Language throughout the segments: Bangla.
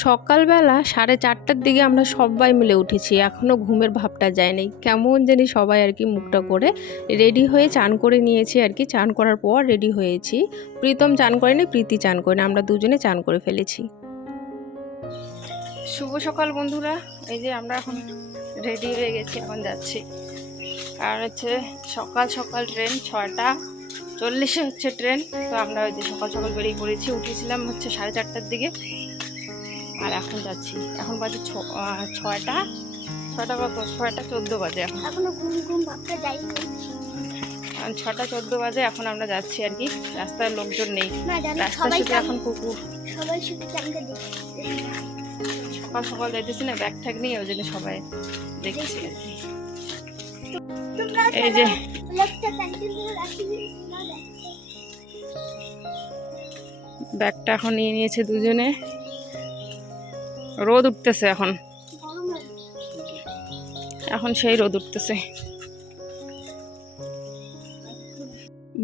সকালবেলা সাড়ে চারটার দিকে আমরা সবাই মিলে উঠেছি। এখনও ঘুমের ভাবটা যায়নি। কেমন জানি সবাই আর কি মুখটা করে রেডি হয়ে চান করে নিয়েছি আর কি। চান করার পর রেডি হয়েছি। প্রীতম চান করেনি, প্রীতি চান করে করেনি। আমরা দুজনে চান করে ফেলেছি। শুভ সকাল বন্ধুরা। এই যে আমরা এখন রেডি হয়ে গেছি, এখন যাচ্ছি। আর হচ্ছে সকাল সকাল ট্রেন ছয়টা, চল্লিশে হচ্ছে ট্রেন তো আমরা ওই যে সকাল সকাল বেরিয়ে পড়েছি। উঠেছিলাম হচ্ছে সাড়ে চারটার দিকে। আর এখন যাচ্ছি। এখন বাজে ছয়টা। ছয়টা কত ছয়টা চোদ্দ বাজে এখন। এখনও ঘুম ঘুম ভাবটা যাইনি এখন ছটা চোদ্দ বাজে এখন আমরা যাচ্ছি আর কি। রাস্তার লোকজন নেই। শুধু এখন কুকুর। সবাই শুধু সকাল সকাল যাইতেছি না ব্যাগ ঠ্যাগ নিয়ে ওই জন্য সবাই দেখছি। এই যে ব্যাগটা এখন নিয়ে নিয়েছে দুজনে। রোদ উঠতেছে এখন। এখন সেই রোদ উঠতেছে।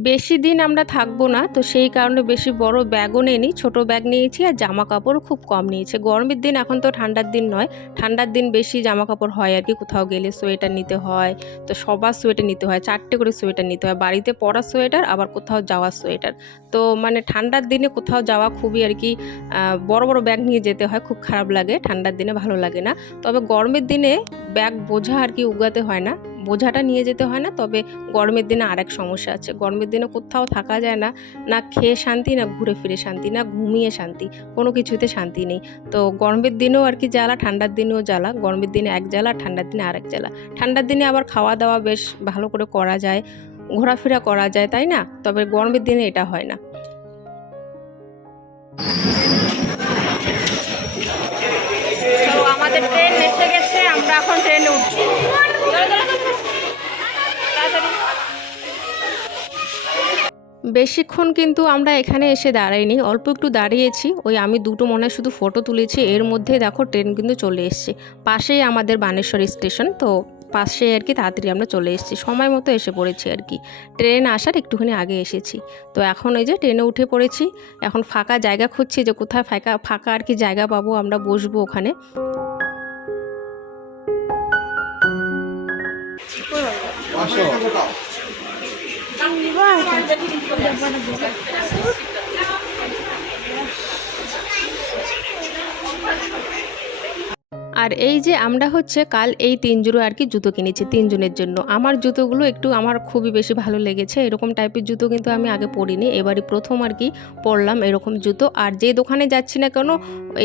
বেশি দিন আমরা থাকব না, তো সেই কারণে বেশি বড় ব্যাগও নিইনি ছোটো ব্যাগ নিয়েছি আর জামা কাপড় খুব কম নিয়েছে। গরমের দিন এখন তো ঠান্ডার দিন নয়, ঠান্ডার দিন বেশি জামা কাপড় হয় আর কি, কোথাও গেলে সোয়েটার নিতে হয়, তো সবার সোয়েটার নিতে হয়, চারটে করে সোয়েটার নিতে হয়, বাড়িতে পরার সোয়েটার, আবার কোথাও যাওয়ার সোয়েটার। তো মানে ঠান্ডার দিনে কোথাও যাওয়া খুবই আর কি বড় বড় ব্যাগ নিয়ে যেতে হয়, খুব খারাপ লাগে, ঠান্ডার দিনে ভালো লাগে না। তবে গরমের দিনে ব্যাগ বোঝা আর কি উগাতে হয় না বোঝাটা নিয়ে যেতে হয় না, তবে গরমের দিনে আরেক সমস্যা আছে। গরমের দিনে কোথাও থাকা যায় না না খেয়ে শান্তি, না ঘুরে ফিরে শান্তি, না ঘুমিয়ে শান্তি, কোনো কিছুতে শান্তি নেই। তো গরমের দিনেও আর কি জ্বালা, ঠান্ডার দিনেও জ্বালা, গরমের দিনে এক জ্বালা, ঠান্ডার দিনে আরেক জ্বালা। ঠান্ডার দিনে আবার খাওয়া দাওয়া বেশ ভালো করে করা যায়, ঘোরাফেরা করা যায়, তাই না? তবে গরমের দিনে এটা হয় না। আমাদের ট্রেন এসে গেছে, আমরা এখন ট্রেনে উঠছি। বেশিক্ষণ কিন্তু আমরা এখানে এসে দাঁড়াইনি, অল্প একটু দাঁড়িয়েছি। ওই আমি দুটো মনে শুধু ফটো তুলেছি, এর মধ্যে দেখো ট্রেন কিন্তু চলে এসছে। পাশেই আমাদের বানেশ্বর স্টেশন তো পাশে আর কি তাড়াতাড়ি আমরা চলে এসেছি। সময় মতো এসে পড়েছি আর কি। ট্রেন আসার একটুখানি আগে এসেছি। তো এখন এই যে ট্রেনে উঠে পড়েছি। এখন ফাঁকা জায়গা খুঁজছি যে কোথায় ফাঁকা ফাঁকা আর কি জায়গা পাবো, আমরা বসবো ওখানে। Давай. আর এই যে আমরা হচ্ছে কাল এই তিন জোড়ো আর কি জুতো কিনেছি তিনজনের জন্য। আমার জুতোগুলো একটু আমার খুবই বেশি ভালো লেগেছে এরকম টাইপের জুতো কিন্তু আমি আগে পরিনি এবারই প্রথম আর কি পরলাম এরকম জুতো। আর যে দোকানে যাচ্ছি না কেন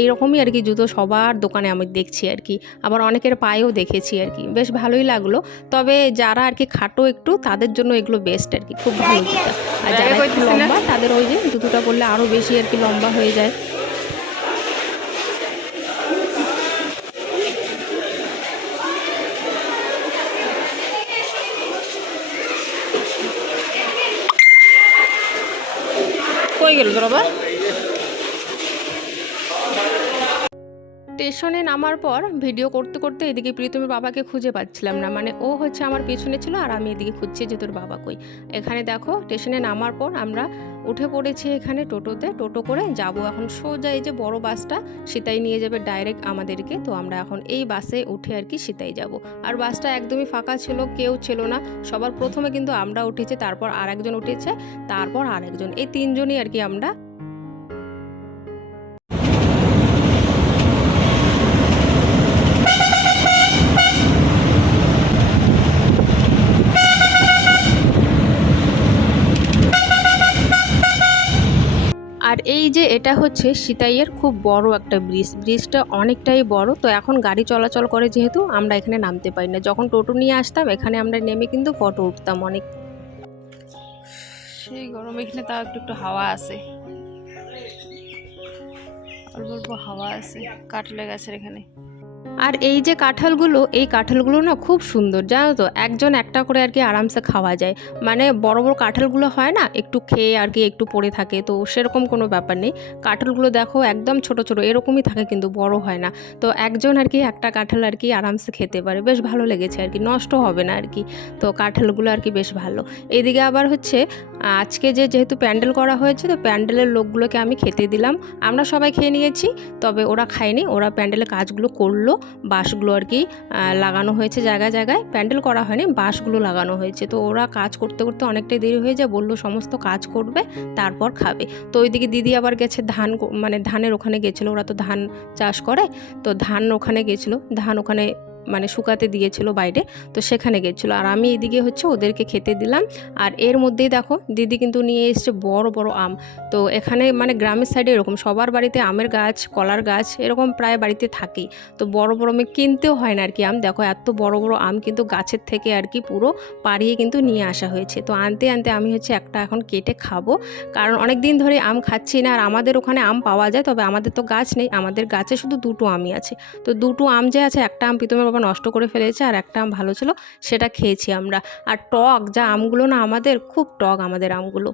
এইরকমই আর কি জুতো সবার দোকানে আমি দেখছি আর কি আবার অনেকের পায়েও দেখেছি আর কি বেশ ভালোই লাগল। তবে যারা আর কি খাটো একটু তাদের জন্য এগুলো বেস্ট আর কি খুব ভালো জুতো। আর যারা একটু লম্বা তাদের ওই যে জুতোটা পরলে আরও বেশি আর কি লম্বা হয়ে যায়। কই স্টেশনে নামার পর ভিডিও করতে করতে এদিকে প্রীতমের বাবাকে খুঁজে পাচ্ছিলাম না। মানে ও হচ্ছে আমার পেছনে ছিল আর আমি এদিকে খুঁজছি যে তোর বাবা কই। এখানে দেখো, স্টেশনে নামার পর আমরা উঠে পড়েছি এখানে টোটোতে। টোটো করে যাব এখন সোজা এই যে বড় বাসটা, সিতাই নিয়ে যাবে ডাইরেক্ট আমাদেরকে। তো আমরা এখন এই বাসে উঠে আর কি সিতাই যাব। আর বাসটা একদমই ফাঁকা ছিল, কেউ ছিল না। সবার প্রথমে কিন্তু আমরা উঠেছি, তারপর আরেকজন উঠেছে, তারপর আরেকজন। এই তিনজনই আর কি আমরা এই যে এটা হচ্ছে সিতাইয়ের খুব বড় একটা ব্রিজ। ব্রিজটা অনেকটাই বড়। তো এখন গাড়ি চলাচল করে যেহেতু আমরা এখানে নামতে পারি না। যখন টোটো নিয়ে আসতাম, এখানে আমরা নেমে কিন্তু ফটো উঠতাম অনেক। সেই গরম এখানে তাও একটু একটু হাওয়া আছে। অল্প অল্প হাওয়া আছে। কাটলে গাছের এখানে। আর এই যে কাঁঠালগুলো, এই কাঁঠালগুলো না খুব সুন্দর, জানো তো? একজন একটা করে আর কি আরামসে খাওয়া যায়। মানে বড় বড় কাঁঠালগুলো হয় না, একটু খেয়ে আর কি একটু পড়ে থাকে, তো সেরকম কোনো ব্যাপার নেই। কাঁঠালগুলো দেখো একদম ছোট ছোট, এরকমই থাকে কিন্তু বড় হয় না। তো একজন আর কি একটা কাঁঠাল আর কি আরামসে খেতে পারে। বেশ ভালো লেগেছে আর কি, নষ্ট হবে না আর কি। তো কাঁঠালগুলো আর কি বেশ ভালো। এদিকে আবার হচ্ছে, আজকে যে যেহেতু প্যান্ডেল করা হয়েছে, তো প্যান্ডেলের লোকগুলোকে আমি খেতে দিলাম। আমরা সবাই খেয়ে নিয়েছি, তবে ওরা খায়নি, ওরা প্যান্ডেলের কাজগুলো করল। বাঁশগুলো আর কি লাগানো হয়েছে জায়গায় জায়গায়। প্যান্ডেল করা হয়নি, বাঁশগুলো লাগানো হয়েছে। তো ওরা কাজ করতে করতে অনেকটাই দেরি হয়ে যায়, বলল সমস্ত কাজ করবে, তারপর খাবে। তো ওইদিকে দিদি আবার গেছে ধান মানে ধানের ওখানে গেছিল, ওরা তো ধান চাষ করে। তো ধান ওখানে গেছিল, ধান ওখানে মানে শুকাতে দিয়েছিল বাইরে, তো সেখানে গেছিল। আর আমি এদিকে হচ্ছে ওদেরকে খেতে দিলাম। আর এর মধ্যেই দেখো, দিদি কিন্তু নিয়ে এসছে বড় বড় আম। তো এখানে মানে গ্রামের সাইডে এরকম, সবার বাড়িতে আমের গাছ, কলার গাছ এরকম প্রায় বাড়িতে থাকেই। তো বড় বড় আমি কিনতেও হয় না আর কি আম। দেখো এত বড় বড় আম কিন্তু গাছের থেকে আর কি পুরো পাড়িয়ে কিন্তু নিয়ে আসা হয়েছে। তো আনতে আনতে আমি হচ্ছে একটা এখন কেটে খাব। কারণ অনেক দিন ধরে আম খাচ্ছি না। আর আমাদের ওখানে আম পাওয়া যায়, তবে আমাদের তো গাছ নেই। আমাদের গাছে শুধু দুটো আমই আছে। তো দুটো আম যে আছে, একটা আম প্রীতমের বাবা নষ্ট করে ফেলেছে আর একটা আম ভালো ছিল, সেটা খেয়েছি আমরা। আর টক, যা আমগুলো না আমাদের, খুব টক আমাদের আমগুলো।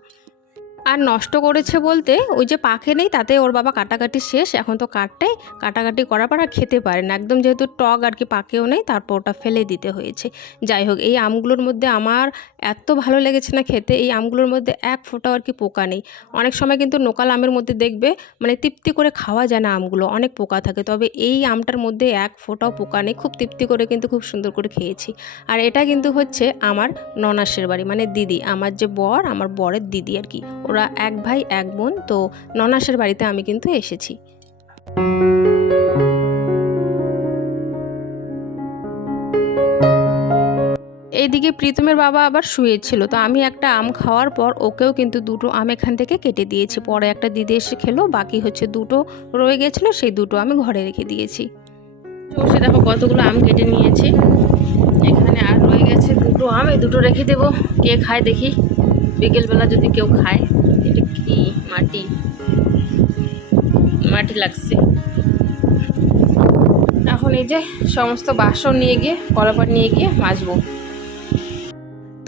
আর নষ্ট করেছে বলতে, ওই যে পাখে নেই, তাতে ওর বাবা কাটাকাটি শেষ, এখন তো কাটটাই, কাটাকাটি করার পর আর খেতে পারে না। একদম যেহেতু টক আর কি পাকেও নেই, তারপর ওটা ফেলে দিতে হয়েছে। যাই হোক, এই আমগুলোর মধ্যে আমার এত ভালো লেগেছে না খেতে, এই আমগুলোর মধ্যে এক ফোঁটাও আর কি পোকা নেই। অনেক সময় কিন্তু নোকাল আমের মধ্যে দেখবে মানে তৃপ্তি করে খাওয়া যায় না আমগুলো, অনেক পোকা থাকে। তবে এই আমটার মধ্যে এক ফোঁটাও পোকা নেই, খুব তৃপ্তি করে কিন্তু খুব সুন্দর করে খেয়েছি। আর এটা কিন্তু হচ্ছে আমার ননাসের বাড়ি মানে দিদি, আমার যে বর, আমার বরের দিদি আর কি। ওরা এক ভাই, এক বোন, তো ননাসের বাড়িতে আমি কিন্তু এসেছি। এইদিকে প্রীতমের বাবা আবার শুয়েছিল। তো আমি একটা আম খাওয়ার পর ওকেও কিন্তু দুটো আম এখান থেকে কেটে দিয়েছি। পরে একটা দিদি এসে খেলো, বাকি হচ্ছে দুটো রয়ে গেছিল, সেই দুটো আমি ঘরে রেখে দিয়েছি। সে দেখো কতগুলো আম কেটে নিয়েছি। এখানে আর রয়ে গেছে দুটো আম, এই দুটো রেখে দেবো। কে খায় দেখি। বিকেলবেলা যদি কেউ খায়, এটা কি মাটি? মাটি লাগছে। এখন এই যে সমস্ত বাসন নিয়ে গিয়ে, কলাপাট নিয়ে গিয়ে মাজবো।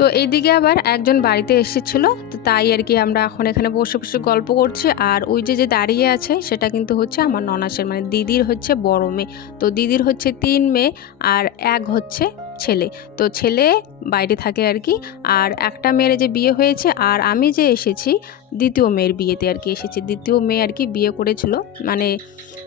তো এইদিকে আবার একজন বাড়িতে এসেছিল, তো তাই আর কি আমরা এখন এখানে বসে বসে গল্প করছি। আর ওই যে যে দাঁড়িয়ে আছে, সেটা কিন্তু হচ্ছে আমার ননাসের মানে দিদির হচ্ছে বড় মেয়ে। তো দিদির হচ্ছে তিন মেয়ে আর এক হচ্ছে ছেলে। তো ছেলে বাইরে থাকে আর কি। আর একটা মেয়ের যে বিয়ে হয়েছে আর আমি যে এসেছি, দ্বিতীয় মেয়ের বিয়েতে আর কি এসেছি। দ্বিতীয় মেয়ে আর কি বিয়ে করেছিল। মানে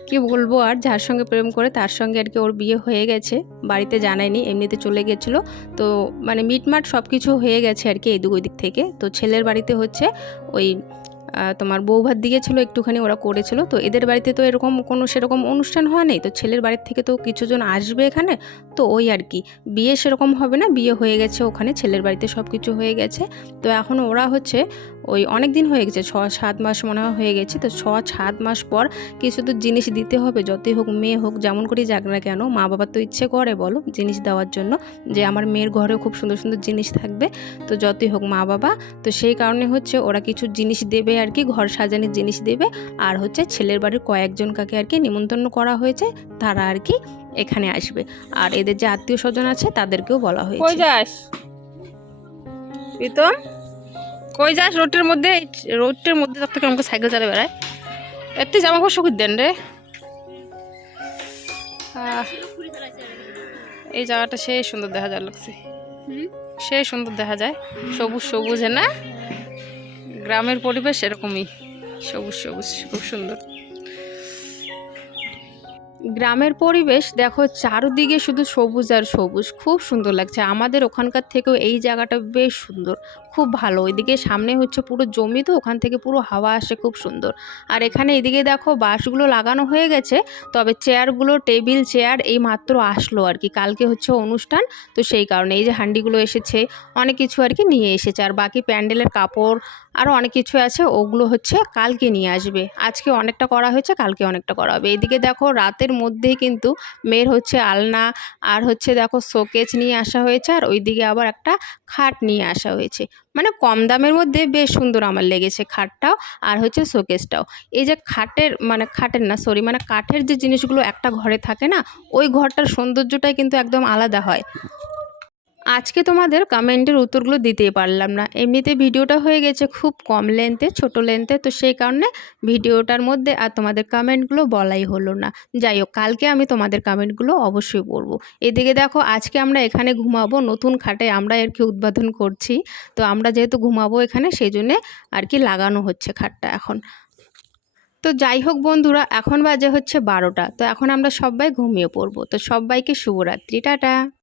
কি বলব আর, যার সঙ্গে প্রেম করে তার সঙ্গে আর কি ওর বিয়ে হয়ে গেছে। বাড়িতে জানায়নি, এমনিতে চলে গেছিল। তো মানে মিটমাট সব কিছু হয়ে গেছে আর কি এই ওই দিক থেকে। তো ছেলের বাড়িতে হচ্ছে ওই তোমার বৌভাত দিয়েছিল একটুখানি ওরা করেছিল। তো এদের বাড়িতে তো এরকম কোনো সেরকম অনুষ্ঠান হওয়া নেই। তো ছেলের বাড়ির থেকে তো কিছুজন আসবে এখানে। তো ওই আর কি। বিয়ে সেরকম হবে না, বিয়ে হয়ে গেছে ওখানে, ছেলের বাড়িতে সব কিছু হয়ে গেছে। তো এখন ওরা হচ্ছে ওই অনেক দিন হয়ে গেছে, ছ, সাত মাস মনে হয় হয়ে গেছে। তো ছ, সাত মাস পর কিছু তো জিনিস দিতে হবে, যতই হোক মেয়ে হোক, যেমন করেই যাক না কেন, মা বাবার তো ইচ্ছে করে বলো, জিনিস দেওয়ার জন্য যে আমার মেয়ের ঘরেও খুব সুন্দর সুন্দর জিনিস থাকবে। তো যতই হোক মা বাবা, তো সেই কারণে হচ্ছে ওরা কিছু জিনিস দেবে আর কি ঘর সাজানোর জিনিস দেবে। আর হচ্ছে ছেলের বাড়ির কয়েকজন কাকে আর কি নিমন্ত্রণ করা হয়েছে তারা আর কি এখানে আসবে। আর এদের যে আত্মীয় স্বজন আছে তাদেরকেও বলা হয়েছে। কই যাস? প্রীতম? কই যাস? রোডের মধ্যে রোডের মধ্যে থেকে আমাকে সাইকেল চালিয়ে বেড়ায়। এত জামা কাপড় শুকুর দেন রে। এই জায়গাটা সেই সুন্দর দেখা যায় লাগছে সেই সুন্দর দেখা যায়। সবুজ সবুজ হ্যাঁ না? গ্রামের পরিবেশ এরকমই। সবুজ সবুজ খুব সুন্দর। গ্রামের পরিবেশ দেখো, চারদিকে শুধু সবুজ আর সবুজ। খুব সুন্দর লাগছে। আমাদের ওখানকার থেকেও এই জায়গাটা বেশ সুন্দর। খুব ভালো। ওইদিকে সামনে হচ্ছে পুরো জমি তো, ওখান থেকে পুরো হাওয়া আসে খুব সুন্দর। আর এখানে এদিকে দেখো, বাঁশগুলো লাগানো হয়ে গেছে, তবে চেয়ারগুলো, টেবিল, চেয়ার এই মাত্র আসলো আর কি। কালকে হচ্ছে অনুষ্ঠান, তো সেই কারণে এই যে হান্ডিগুলো এসেছে, অনেক কিছু আর কি নিয়ে এসেছে। আর বাকি প্যান্ডেলের কাপড় আরও অনেক কিছু আছে, ওগুলো হচ্ছে কালকে নিয়ে আসবে। আজকে অনেকটা করা হয়েছে, কালকে অনেকটা করা হবে। এদিকে দেখো, রাতের মধ্যেই কিন্তু মেয়ের হচ্ছে আলনা আর হচ্ছে দেখো শোকেজ নিয়ে আসা হয়েছে আর ওইদিকে আবার একটা খাট নিয়ে আসা হয়েছে। মানে কম দামের মধ্যে বেশ সুন্দর আমার লেগেছে খাটটাও আর হচ্ছে শোকেজটাও এই যে খাটের মানে খাটের না সরি মানে কাঠের যে জিনিসগুলো একটা ঘরে থাকে না, ওই ঘরটার সৌন্দর্যটাই কিন্তু একদম আলাদা হয়। আজকে তোমাদের কমেন্টের উত্তরগুলো দিতেই পারলাম না। এমনিতে ভিডিওটা হয়ে গেছে খুব কম লেন্থে ছোট লেন্থে তো সেই কারণে ভিডিওটার মধ্যে আর তোমাদের কমেন্টগুলো বলাই হলো না। যাই হোক, কালকে আমি তোমাদের কমেন্টগুলো অবশ্যই পড়ব। এদিকে দেখো, আজকে আমরা এখানে ঘুমাবো, নতুন খাটে আমরা আর কি উদ্বোধন করছি। তো আমরা যেহেতু ঘুমাবো এখানে, সেই জন্যে আর কি লাগানো হচ্ছে খাটটা এখন। তো যাই হোক বন্ধুরা, এখন বাজে হচ্ছে বারোটা। তো এখন আমরা সবাই ঘুমিয়ে পড়ব। তো সবাইকে শুভরাত্রি, টাটা।